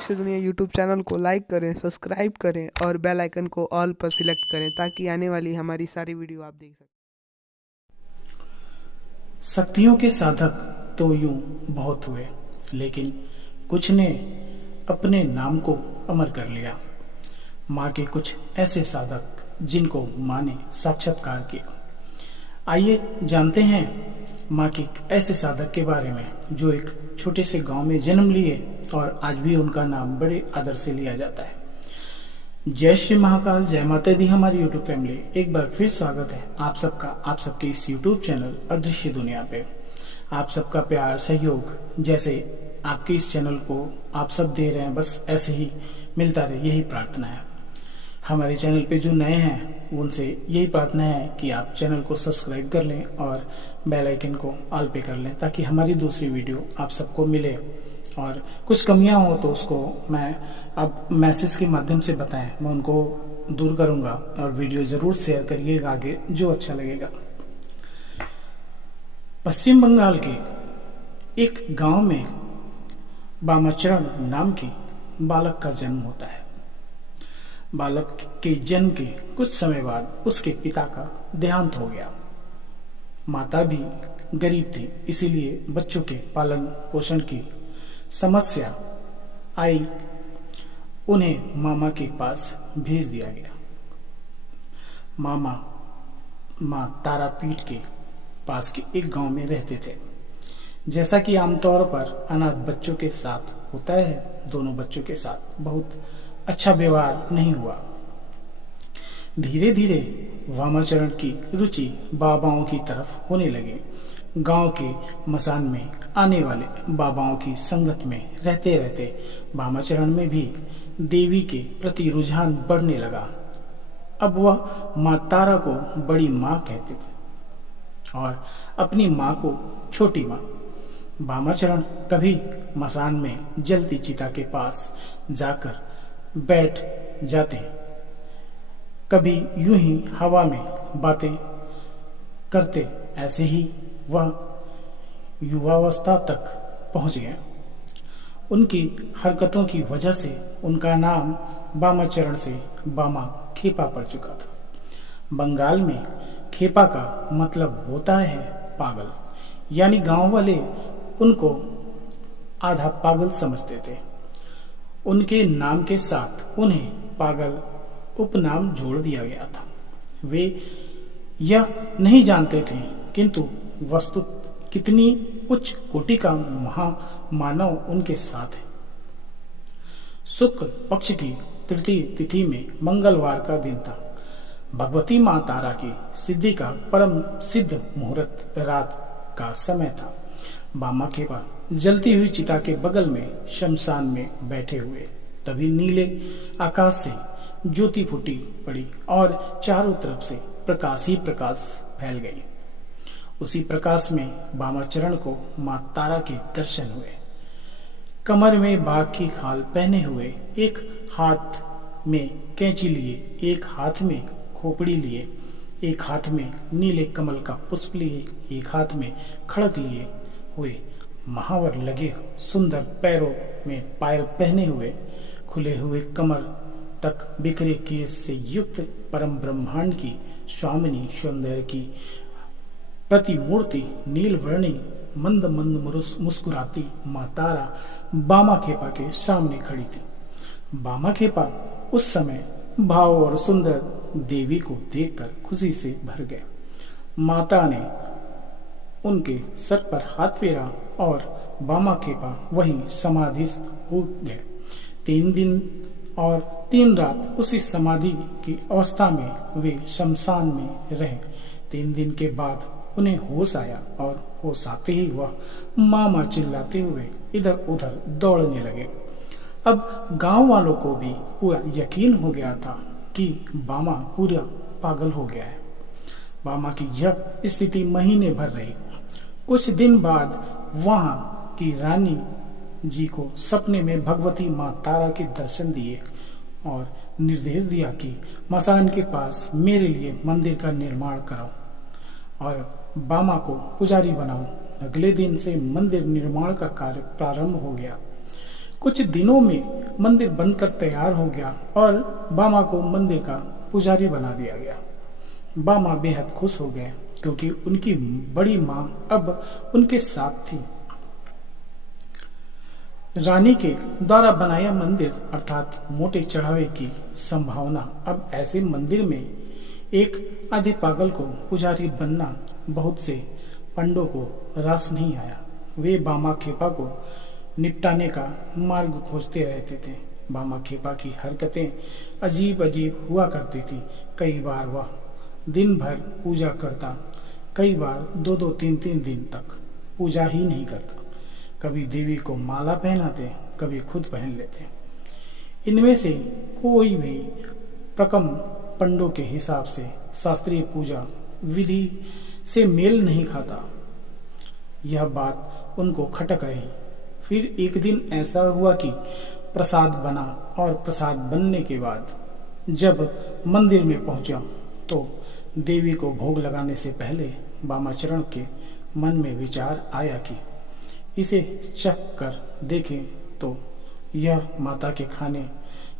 अदृश्य दुनिया YouTube channel को लाइक करें, सब्सक्राइब करें और बेल आइकन को ऑल पर सिलेक्ट करें ताकि आने वाली हमारी सारी वीडियो आप देख सकें। शक्तियों के साधक तो यूं बहुत हुए, लेकिन कुछ ने अपने नाम को अमर कर लिया। माँ के कुछ ऐसे साधक जिनको माँ ने साक्षात्कार किया। आइए जानते हैं माँ के ऐसे साधक के बारे में जो एक छोटे से गांव में जन्म लिए और आज भी उनका नाम बड़े आदर से लिया जाता है। जय श्री महाकाल, जय माता दी। हमारी यूट्यूब फैमिली, एक बार फिर स्वागत है आप सबका, आप सबके इस यूट्यूब चैनल अदृश्य दुनिया पे। आप सबका प्यार सहयोग जैसे आपके इस चैनल को आप सब दे रहे हैं, बस ऐसे ही मिलता रहे, यही प्रार्थना है। हमारे चैनल पे जो नए हैं उनसे यही प्रार्थना है कि आप चैनल को सब्सक्राइब कर लें और बेल आइकन को ऑल पे कर लें ताकि हमारी दूसरी वीडियो आप सबको मिले। और कुछ कमियां हो तो उसको मैं अब मैसेज के माध्यम से बताएं, मैं उनको दूर करूंगा। और वीडियो जरूर शेयर करिएगा आगे जो अच्छा लगेगा। पश्चिम बंगाल के एक गांव में बामाचरण नाम के बालक का जन्म होता है। बालक के जन्म के कुछ समय बाद उसके पिता का देहांत हो गया। माता भी गरीब थी, इसीलिए बच्चों के पालन पोषण की समस्या आई। उन्हें मामा के पास भेज दिया गया। मामा माँ तारापीठ के पास के एक गांव में रहते थे। जैसा कि आमतौर पर अनाथ बच्चों के साथ होता है, दोनों बच्चों के साथ बहुत अच्छा व्यवहार नहीं हुआ। धीरे धीरे वामाचरण की रुचि बाबाओं की तरफ होने लगे। गांव के मसान में आने वाले बाबाओं की संगत में रहते रहते वामाचरण में भी देवी के प्रति रुझान बढ़ने लगा। अब वह माँ तारा को बड़ी माँ कहते थे और अपनी माँ को छोटी माँ। वामाचरण कभी मसान में जलती चिता के पास जाकर बैठ जाते, कभी यूं ही हवा में बातें करते। ऐसे ही वह युवावस्था तक पहुंच गए। उनकी हरकतों की वजह से उनका नाम बामाचरण से बामा खेपा पड़ चुका था। बंगाल में खेपा का मतलब होता है पागल, यानी गांव वाले उनको आधा पागल समझते थे। उनके नाम के साथ उन्हें पागल उपनाम जोड़ दिया गया था। वे यह नहीं जानते थे किंतु वस्तु कितनी उच्च कोटि का महामानव उनके साथ है। शुक्ल पक्ष की तृतीय तिथि में मंगलवार का दिन था। भगवती माँ तारा की सिद्धि का परम सिद्ध मुहूर्त रात का समय था। बामा खेपा जलती हुई चिता के बगल में शमशान में बैठे हुए, तभी नीले आकाश से ज्योति फूटी पड़ी और चारों तरफ से प्रकाश ही प्रकाश फैल गई। उसी प्रकाश में वामाचरण को माँ तारा के दर्शन हुए। कमर में बाघ की खाल पहने हुए, एक हाथ में कैंची लिए, एक हाथ में खोपड़ी लिए, एक हाथ में नीले कमल का पुष्प लिए, एक हाथ में खड़ग लिए हुए, महावर लगे सुंदर पैरों में पायल पहने हुए, खुले हुए कमर तक बिखरे केस से युक्त परम ब्रह्मांड की स्वामिनी सौंदर्य की प्रतिमूर्ति नीलवर्णी मंद मंद मुस्कुराती माँ तारा बामा खेपा के सामने खड़ी थी। बामा खेपा उस समय भाव और सुंदर देवी को देखकर खुशी से भर गए। माता ने उनके सर पर हाथ फेरा और बामा खेपा वहीं समाधिस्थ हो गए। 3 दिन और 3 रात उसी समाधि की अवस्था में वे शमशान में रहे। 3 दिन के बाद उन्हें होश आया और होश आते ही वह मामा चिल्लाते हुए इधर उधर दौड़ने लगे। अब गांव वालों को भी पूरा यकीन हो गया था कि बामा पूरा पागल हो गया है। बामा की यह स्थिति महीने भर रही। कुछ दिन बाद वहां की रानी जी को सपने में भगवती माँ तारा के दर्शन दिए और निर्देश दिया कि मसान के पास मेरे लिए मंदिर का निर्माण कराओ और बामा को पुजारी बनाओ। अगले दिन से मंदिर निर्माण का कार्य प्रारंभ हो गया। कुछ दिनों में मंदिर बनकर तैयार हो गया और बामा को मंदिर का पुजारी बना दिया गया। बामा बेहद खुश हो गए क्योंकि उनकी बड़ी मां अब उनके साथ थी। रानी के द्वारा बनाया मंदिर अर्थात मोटे चढ़ावे की संभावना। अब ऐसे मंदिर में एक आधे पागल को पुजारी बनना बहुत से पंडों को रास नहीं आया। वे बामा खेपा को निपटाने का मार्ग खोजते रहते थे। बामा खेपा की हरकतें अजीब अजीब हुआ करती थी। कई बार वह दिन भर पूजा करता, कई बार 2-2, 3-3 दिन तक पूजा ही नहीं करता। कभी देवी को माला पहनाते, कभी खुद पहन लेते। इनमें से कोई भी प्रकम पंडों के हिसाब से शास्त्रीय पूजा विधि से मेल नहीं खाता। यह बात उनको खटक रही। फिर एक दिन ऐसा हुआ कि प्रसाद बना और प्रसाद बनने के बाद जब मंदिर में पहुंचा तो देवी को भोग लगाने से पहले बामाचरण के मन में विचार आया कि इसे चख कर देखें तो यह माता के खाने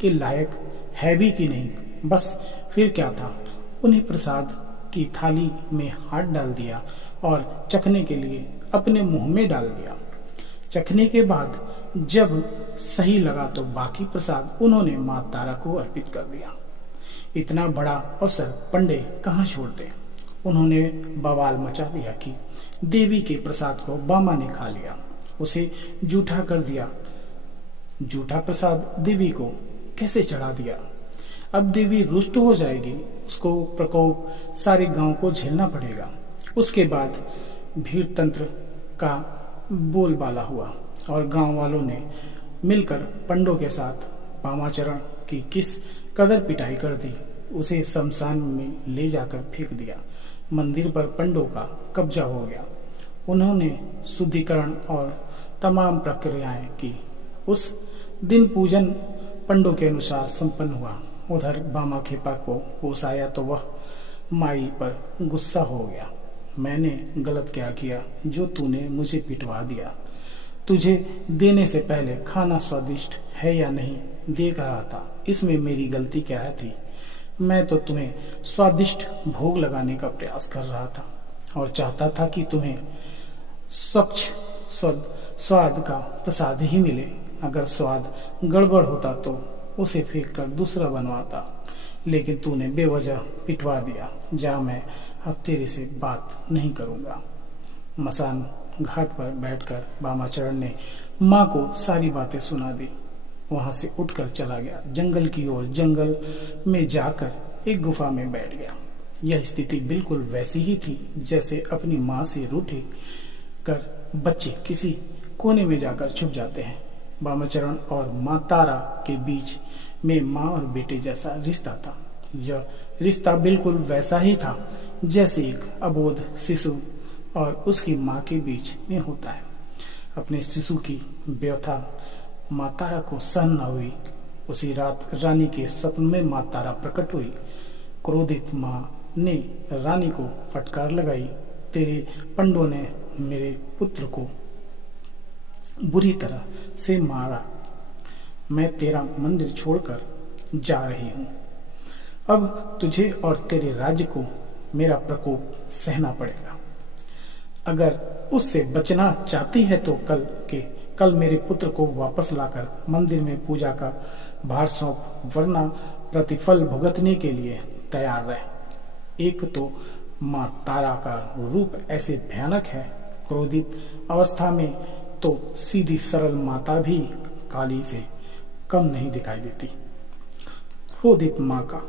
के लायक है भी कि नहीं। बस फिर क्या था, उन्हें प्रसाद की थाली में हाथ डाल दिया और चखने के लिए अपने मुंह में डाल दिया। चखने के बाद जब सही लगा तो बाकी प्रसाद उन्होंने मां तारा को अर्पित कर दिया। इतना बड़ा अवसर पंडे कहाँ छोड़ते। उन्होंने बवाल मचा दिया कि देवी के प्रसाद को बामा ने खा लिया, उसे जूठा कर दिया। जूठा प्रसाद देवी को कैसे चढ़ा दिया। अब देवी रुष्ट हो जाएगी, उसको प्रकोप सारे गांव को झेलना पड़ेगा। उसके बाद भीड़ तंत्र का बोलबाला हुआ और गांव वालों ने मिलकर पंडों के साथ बामाचरण की किस कदर पिटाई कर दी। उसे शमशान में ले जाकर फेंक दिया। मंदिर पर पंडों का कब्जा हो गया। उन्होंने शुद्धिकरण और तमाम प्रक्रियाएं की। उस दिन पूजन पंडों के अनुसार संपन्न हुआ। उधर बामा खेपा को होश आया तो वह माई पर गुस्सा हो गया। मैंने गलत क्या किया जो तूने मुझे पिटवा दिया। तुझे देने से पहले खाना स्वादिष्ट है या नहीं देख रहा था, इसमें मेरी गलती क्या है थी। मैं तो तुम्हें स्वादिष्ट भोग लगाने का प्रयास कर रहा था और चाहता था कि तुम्हें स्वच्छ स्वाद का प्रसाद ही मिले। अगर स्वाद गड़बड़ होता तो उसे फेंक कर दूसरा बनवाता, लेकिन तूने बेवजह पिटवा दिया। जा, मैं अब तेरे से बात नहीं करूंगा। मसान घाट पर बैठकर बामाचरण ने माँ को सारी बातें सुना दी। वहां से उठकर चला गया जंगल की ओर। जंगल में जाकर एक गुफा में बैठ गया। यह स्थिति बिल्कुल वैसी ही थी जैसे अपनी माँ से रूठे कर बच्चे किसी कोने में जाकर छुप जाते हैं। बामाचरण और माँ तारा के बीच में माँ और बेटे जैसा रिश्ता था। यह रिश्ता बिल्कुल वैसा ही था जैसे एक अबोध शिशु और उसकी माँ के बीच में होता है। अपने शिशु की व्यथा माँ तारा को सहन न हुई। उसी रात रानी के स्वप्न में माँ तारा प्रकट हुई। क्रोधित माँ ने रानी को फटकार लगाई, तेरे पंडों ने मेरे पुत्र को बुरी तरह से मारा। मैं तेरा मंदिर छोड़कर जा रही हूँ। अब तुझे और तेरे राज्य को मेरा प्रकोप सहना पड़ेगा। अगर उससे बचना चाहती है तो कल मेरे पुत्र को वापस लाकर मंदिर में पूजा का भार सौंप, वरना प्रतिफल भुगतने के लिए तैयार रहे। एक तो माँ तारा का रूप ऐसे भयानक है, क्रोधित अवस्था में तो सीधी सरल माता भी काली से कम नहीं दिखाई देती। क्रोधित माँ का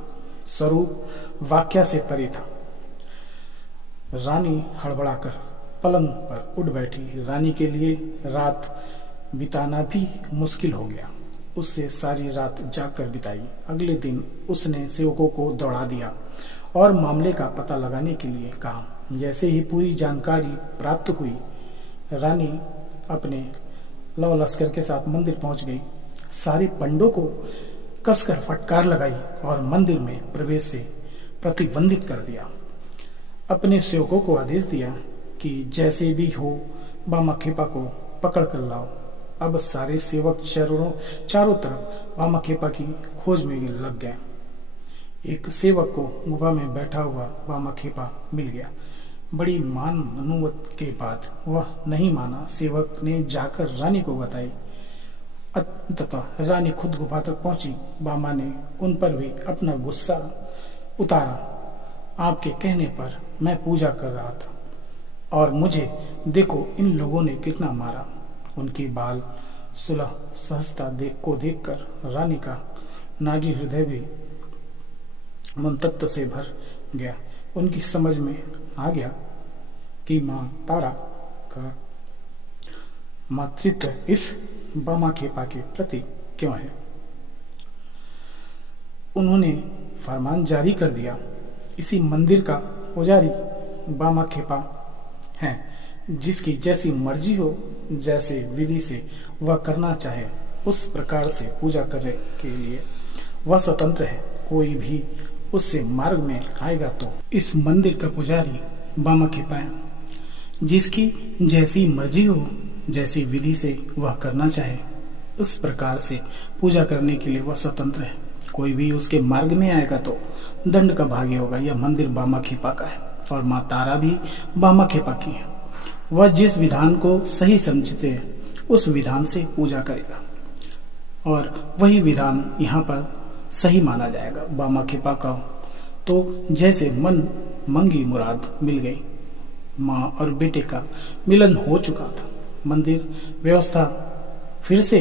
स्वरूप वाक्या से परे था। रानी हड़बड़ाकर पलंग पर उठ बैठी। रानी के लिए रात बिताना भी मुश्किल हो गया। उससे सारी रात जागकर बिताई। अगले दिन उसने सेवकों को दौड़ा दिया और मामले का पता लगाने के लिए कहा। जैसे ही पूरी जानकारी प्राप्त हुई, रानी अपने लव लश्कर के साथ मंदिर पहुंच गई। सारे पंडों को कसकर फटकार लगाई और मंदिर में प्रवेश से प्रतिबंधित कर दिया। अपने सेवकों को आदेश दिया कि जैसे भी हो बामा खेपा को पकड़ कर लाओ। अब सारे सेवक चारों तरफ बामाखेपा की खोज में लग गए। एक सेवक को गुफा में बैठा हुआ बामाखेपा मिल गया। बड़ी मान मनुवत के बाद वह नहीं माना। सेवक ने जाकर रानी को बताई। अंततः रानी खुद गुफा तक पहुंची। बामा ने उन पर भी अपना गुस्सा उतारा। आपके कहने पर मैं पूजा कर रहा था और मुझे देखो इन लोगों ने कितना मारा। उनकी बाल सुलह सहजता देखकर रानी का नारी हृदय भी ममतत्व से भर गया। उनकी समझ में आ गया कि मां तारा का मातृत्व इस बामाखेपा के प्रति क्यों है। उन्होंने फरमान जारी कर दिया, इसी मंदिर का पुजारी बामाखेपा है। जिसकी जैसी मर्जी हो, जैसे विधि से वह करना चाहे, उस प्रकार से पूजा करने के लिए वह स्वतंत्र है। कोई भी उससे मार्ग में आएगा तो इस मंदिर का पुजारी बामाखेपा है। जिसकी जैसी मर्जी हो, जैसी विधि से वह करना चाहे, उस प्रकार से पूजा करने के लिए वह स्वतंत्र है। कोई भी उसके मार्ग में आएगा तो दंड का भागी होगा। यह मंदिर बामाखेपा का है और माँ तारा भी बामाखेपा की है। वह जिस विधान को सही समझते हैं उस विधान से पूजा करेगा और वही विधान यहाँ पर सही माना जाएगा। बामाखेपा का तो जैसे मन मंगी मुराद मिल गई। माँ और बेटे का मिलन हो चुका था। मंदिर व्यवस्था फिर से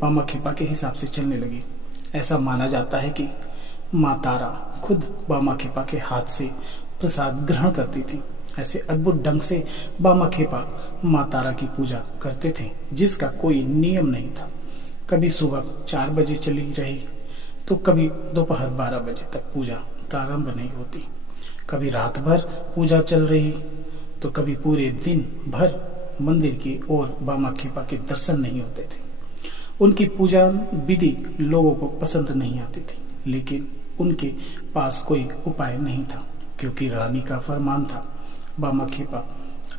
बामाखेपा के हिसाब से चलने लगी। ऐसा माना जाता है कि माँ तारा खुद बामाखेपा के हाथ से प्रसाद ग्रहण करती थी। ऐसे अद्भुत ढंग से बामाखेपा माँ तारा की पूजा करते थे जिसका कोई नियम नहीं था। कभी सुबह 4 बजे चली रही तो कभी दोपहर 12 बजे तक पूजा प्रारंभ नहीं होती। कभी रात भर पूजा चल रही तो कभी पूरे दिन भर मंदिर की ओर बामाखेपा के दर्शन नहीं होते थे। उनकी पूजा विधि लोगों को पसंद नहीं आती थी, लेकिन उनके पास कोई उपाय नहीं था क्योंकि रानी का फरमान था। बामाखेपा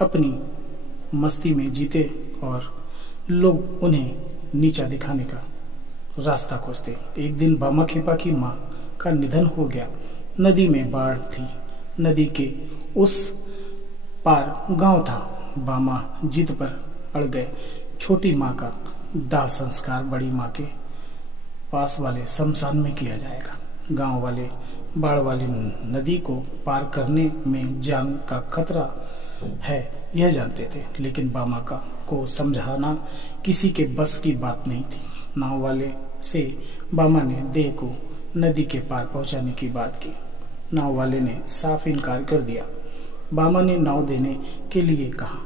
अपनी मस्ती में जीते और लोग उन्हें नीचा दिखाने का रास्ता खोजते। एक दिन बामाखेपा की माँ का निधन हो गया। नदी में बाढ़ थी। नदी के उस पार गांव था। बामा जिद पर अड़ गए। छोटी माँ का दाह संस्कार बड़ी माँ के पास वाले शमशान में किया जाएगा। गांव वाले बाढ़ वाली नदी को पार करने में जान का खतरा है यह जानते थे, लेकिन बामा को समझाना किसी के बस की बात नहीं थी। नाव वाले से बामा ने देह को नदी के पार पहुंचाने की बात की। नाव वाले ने साफ इनकार कर दिया। बामा ने नाव देने के लिए कहा।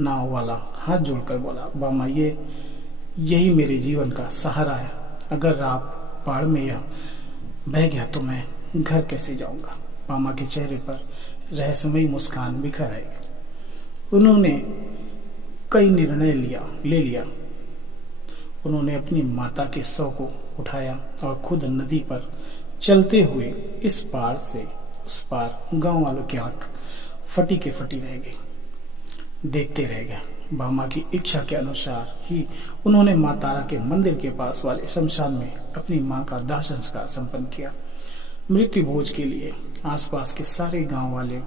नाव वाला हाथ जोड़कर बोला, बामा यही मेरे जीवन का सहारा है। अगर आप बाढ़ में यह बह गया तो मैं घर कैसे जाऊंगा। बामा के चेहरे पर रहस्यमयी मुस्कान बिखर आई। उन्होंने कई निर्णय ले लिया। उन्होंने अपनी माता के शव को उठाया और खुद नदी पर चलते हुए इस पार से उस पार। गांव वालों की आंख फटी के फटी रह गई, देखते रह गए। बामा की इच्छा के अनुसार ही उन्होंने माँ तारा के मंदिर के पास वाले शमशान में अपनी माँ का दाह संस्कार संपन्न किया। मृत्यु भोज के लिए आसपास के सारे गांव वाले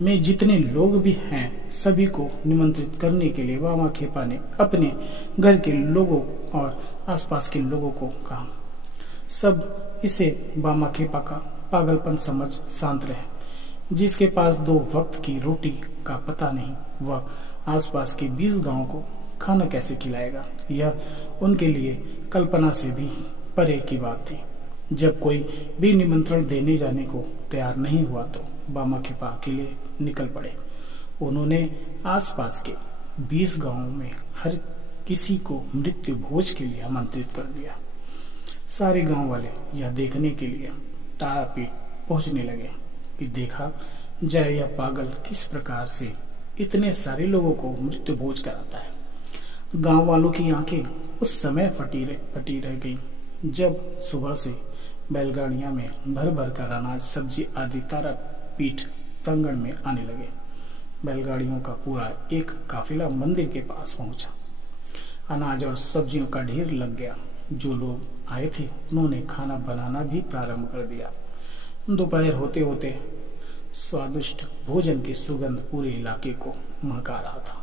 में जितने लोग भी हैं सभी को निमंत्रित करने के लिए बामाखेपा ने अपने घर के लोगों और आसपास के लोगों को कहा। सब इसे बामाखेपा का पागलपन समझ शांत रहे। जिसके पास 2 वक्त की रोटी का पता नहीं, वह आसपास के 20 गांवों को खाना कैसे खिलाएगा। यह उनके लिए कल्पना से भी परे की बात थी। जब कोई भी निमंत्रण देने जाने को तैयार नहीं हुआ तो बामाखेपा अकेले निकल पड़े। उन्होंने आसपास के 20 गांवों में हर किसी को मृत्यु भोज के लिए आमंत्रित कर दिया। सारे गांव वाले यह देखने के लिए तारापीठ पहुंचने लगे कि देखा जाए यह पागल किस प्रकार से इतने सारे लोगों को मृत्यु भोज कराता है। गांव वालों की आंखें उस समय फटी रह गई जब सुबह से बैलगाड़ियां में भर भर कर अनाज सब्जी आदि तारापीठ प्रांगण में आने लगे। बैलगाड़ियों का पूरा एक काफिला मंदिर के पास पहुंचा। अनाज और सब्जियों का ढेर लग गया। जो लोग आए थे उन्होंने खाना बनाना भी प्रारंभ कर दिया। दोपहर होते होते स्वादिष्ट भोजन की सुगंध पूरे इलाके को महका रहा था।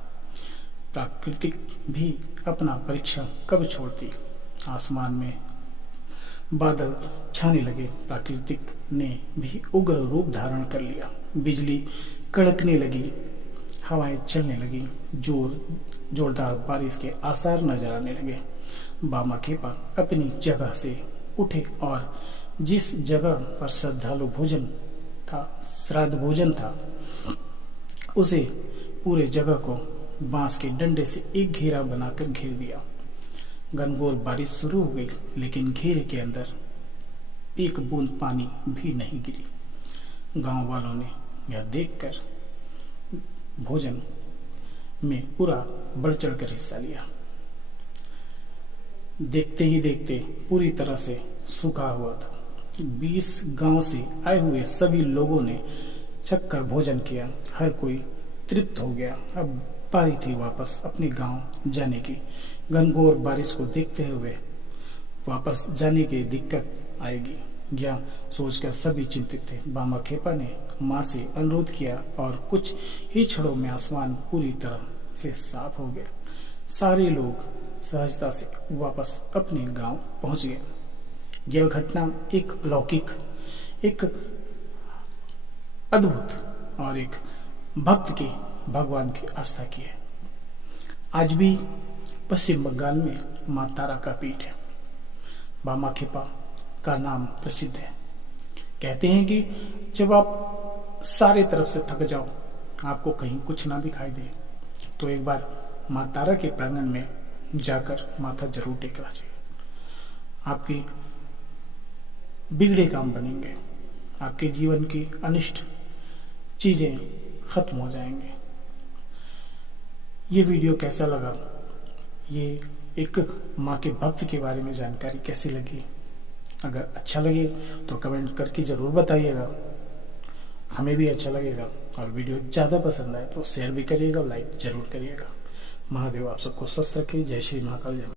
प्राकृतिक भी अपना परीक्षण कब छोड़ती। आसमान में बादल छाने लगे। प्राकृतिक ने भी उग्र रूप धारण कर लिया। बिजली कड़कने लगी, हवाएं चलने लगी, जोरदार बारिश के आसार नजर आने लगे। बामा खेपा अपनी जगह से उठे और जिस जगह पर श्राद्ध भोजन था उसे पूरे जगह को बांस के डंडे से एक घेरा बनाकर घेर दिया। घनघोर बारिश शुरू हो गई, लेकिन घेरे के अंदर एक बूंद पानी भी नहीं गिरी। गांव वालों ने यह देखकर भोजन में पूरा बढ़ चढ़कर हिस्सा लिया। देखते ही देखते पूरी तरह से सूखा हुआ था। 20 गांव से आए हुए सभी लोगों ने छककर भोजन किया। हर कोई तृप्त हो गया। अब बारी थी वापस अपने गांव जाने की। घनघोर बारिश को देखते हुए वापस जाने की दिक्कत आएगी, यह सोचकर सभी चिंतित थे। बामा खेपा ने माँ से अनुरोध किया और कुछ ही क्षणों में आसमान पूरी तरह से साफ हो गया। सारे लोग सहजता से वापस अपने गांव पहुंच गए। यह घटना एक अलौकिक, एक अद्भुत और एक भक्त की भगवान की आस्था की है। आज भी पश्चिम बंगाल में माँ तारा का पीठ है। बामा खेपा का नाम प्रसिद्ध है। कहते हैं कि जब आप सारे तरफ से थक जाओ, आपको कहीं कुछ ना दिखाई दे, तो एक बार माँ तारा के प्रांगण में जाकर माथा जरूर टेकना चाहिए। आपके बिगड़े काम बनेंगे, आपके जीवन की अनिष्ट चीजें खत्म हो जाएंगे। ये वीडियो कैसा लगा, ये एक माँ के भक्त के बारे में जानकारी कैसी लगी, अगर अच्छा लगे तो कमेंट करके ज़रूर बताइएगा, हमें भी अच्छा लगेगा। और वीडियो ज़्यादा पसंद आए तो शेयर भी करिएगा, लाइक जरूर करिएगा। महादेव आप सबको स्वस्थ रखे। जय श्री महाकाल। जय